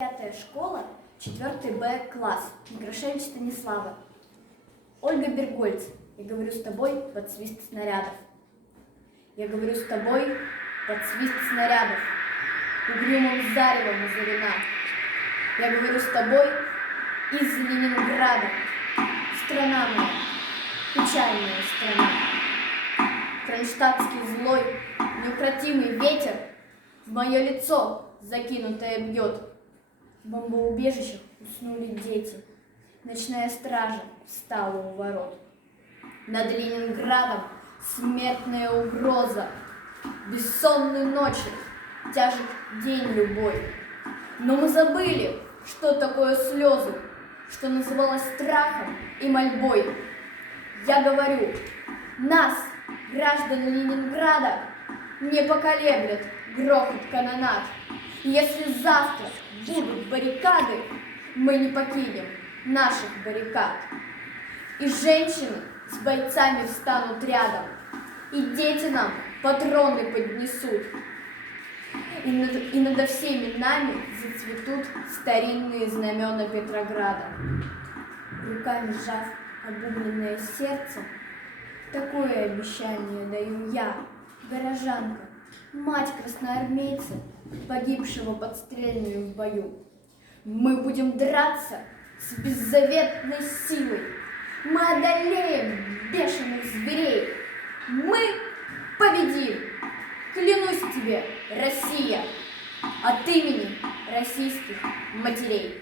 Пятая школа, 4 Б класс, Некрашевич Станислава. Ольга Бергольц, я говорю с тобой под свист снарядов. Я говорю с тобой под свист снарядов, угрюмым заревом озарена. Я говорю с тобой из Ленинграда, страна моя, печальная страна. Кронштадтский злой, неукротимый ветер в мое лицо закинутое бьет. В бомбоубежищах уснули дети. Ночная стража встала у ворот. Над Ленинградом смертная угроза. Бессонные ночи тяжет день любой. Но мы забыли, что такое слезы, что называлось страхом и мольбой. Я говорю, нас, граждан Ленинграда, не поколеблет грохот канонад. Если завтра будут баррикады, мы не покинем наших баррикад. И женщины с бойцами встанут рядом, и дети нам патроны поднесут. И надо всеми нами зацветут старинные знамена Петрограда. Руками сжав обугленное сердце, такое обещание даю я, горожанка, мать красноармейца, погибшего подстрельную в бою. Мы будем драться с беззаветной силой. Мы одолеем бешеных зверей. Мы победим. Клянусь тебе, Россия, от имени российских матерей.